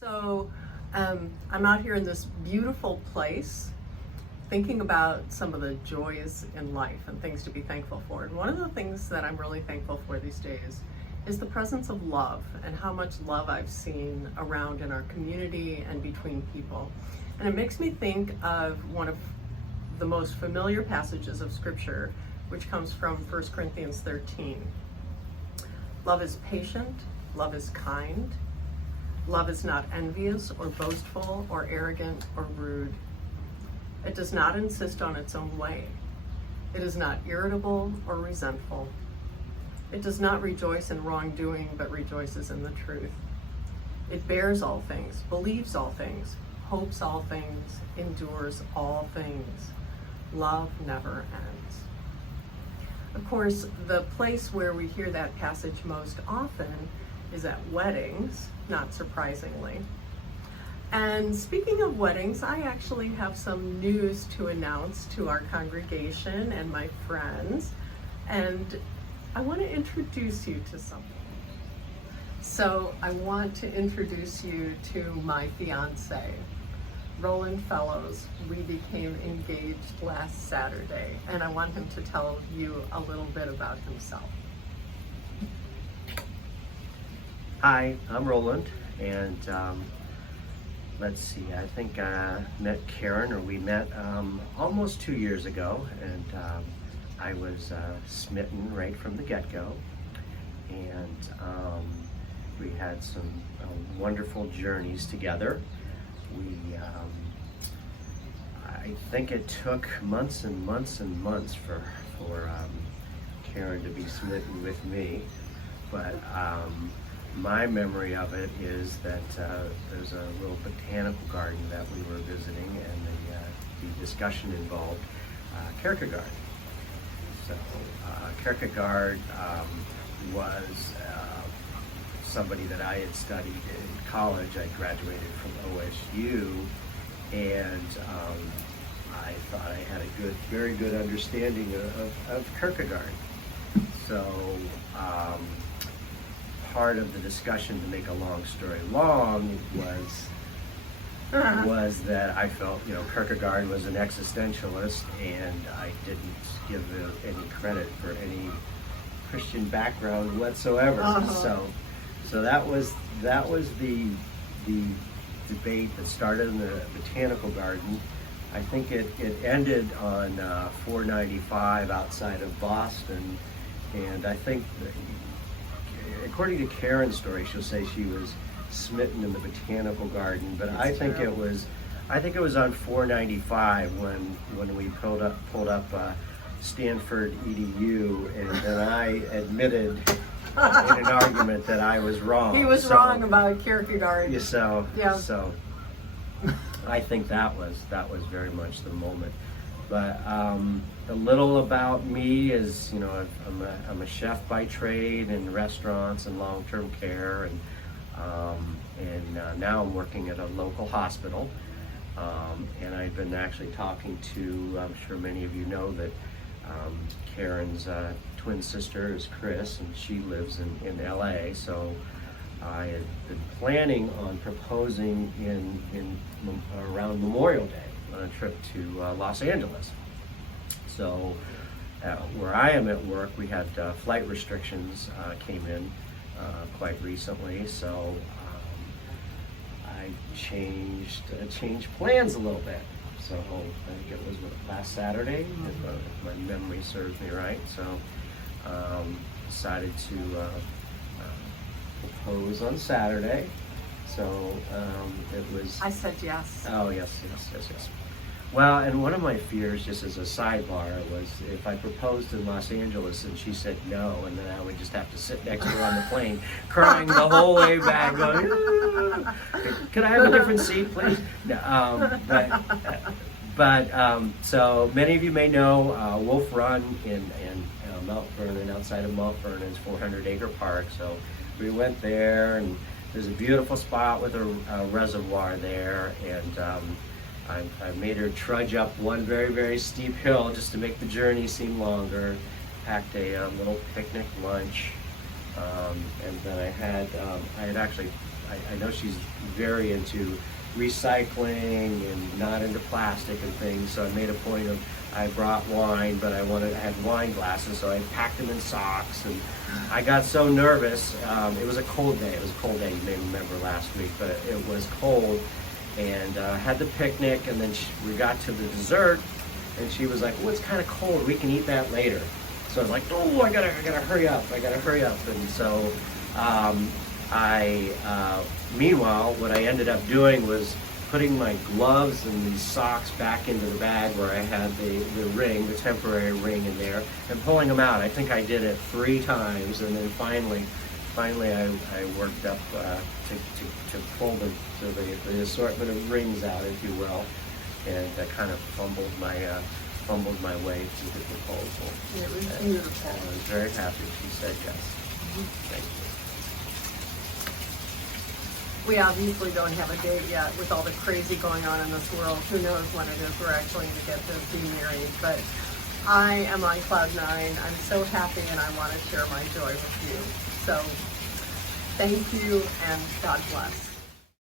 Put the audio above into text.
So I'm out here in this beautiful place thinking about some of the joys in life and things to be thankful for. And one of the things that I'm really thankful for these days is the presence of love and how much love I've seen around in our community and between people. And it makes me think of one of the most familiar passages of Scripture, which comes from 1 Corinthians 13. Love is patient, love is kind, love is not envious or boastful or arrogant or rude. It does not insist on its own way. It is not irritable or resentful. It does not rejoice in wrongdoing, but rejoices in the truth. It bears all things, believes all things, hopes all things, endures all things. Love never ends. Of course, the place where we hear that passage most often is at weddings, not surprisingly. And speaking of weddings, I actually have some news to announce to our congregation and my friends, and I want to introduce you to someone. So I want to introduce you to my fiance, Roland Fellows. We became engaged last Saturday, and I want him to tell you a little bit about himself. Hi, I'm Roland, and let's see, I think I met Karen, or we met almost 2 years ago, and I was smitten right from the get-go, and we had some wonderful journeys together. I think it took months and months and months for Karen to be smitten with me, but my memory of it is that there's a little botanical garden that we were visiting, and the discussion involved Kierkegaard. So Kierkegaard was somebody that I had studied in college. I graduated from OSU, and I thought I had a very good understanding of Kierkegaard. So part of the discussion, to make a long story long, was that I felt, Kierkegaard was an existentialist, and I didn't give any credit for any Christian background whatsoever. So that was the debate that started in the botanical garden. I think it ended on 495 outside of Boston, and I think according to Karen's story, she'll say she was smitten in the botanical garden, but I think it was on 495 when we pulled up Stanford EDU, and then I admitted in an argument that I was wrong. He was wrong about Kierkegaard. So I think that was very much the moment. But a little about me is, I'm a chef by trade in restaurants and long-term care, and now I'm working at a local hospital. And I've been actually talking to, I'm sure many of you know that Karen's twin sister is Chris, and she lives in LA. So I had been planning on proposing in around Memorial Day on a trip to Los Angeles. So where I am at work, we had flight restrictions came in quite recently, so I changed plans a little bit. So I think it was last Saturday, if my memory serves me right. So decided to propose on Saturday. So it was. I said yes. Oh yes. Well, and one of my fears, just as a sidebar, was if I proposed in Los Angeles and she said no, and then I would just have to sit next to her on the plane, crying the whole way back, going, "Could I have a different seat, please?" No, but so many of you may know Wolf Run in Mount Vernon, outside of Mount Vernon, is 400-acre park. So we went there, and there's a beautiful spot with a reservoir there, and I made her trudge up one very, very steep hill just to make the journey seem longer. Packed a little picnic lunch, and then I had actually I know she's very into recycling and not into plastic and things. So I made a point of, I brought wine, but I had wine glasses, so I packed them in socks. And I got so nervous. It was a cold day. It was a cold day. You may remember last week, but it was cold. And had the picnic, and then we got to the dessert, and she was like, "Oh, it's kind of cold. We can eat that later." So I was like, "Oh, I gotta hurry up. I gotta hurry up." And so meanwhile, what I ended up doing was putting my gloves and these socks back into the bag where I had the ring, the temporary ring in there, and pulling them out. I think I did it 3 times, and then finally I worked up to pull the assortment of rings out, if you will, and I kind of fumbled my way to the proposal. It was beautiful. I was very happy she said yes. Thank you. We obviously don't have a date yet with all the crazy going on in this world. Who knows when it is we're actually going to get to be married. But I am on cloud 9. I'm so happy, and I want to share my joy with you. So thank you, and God bless.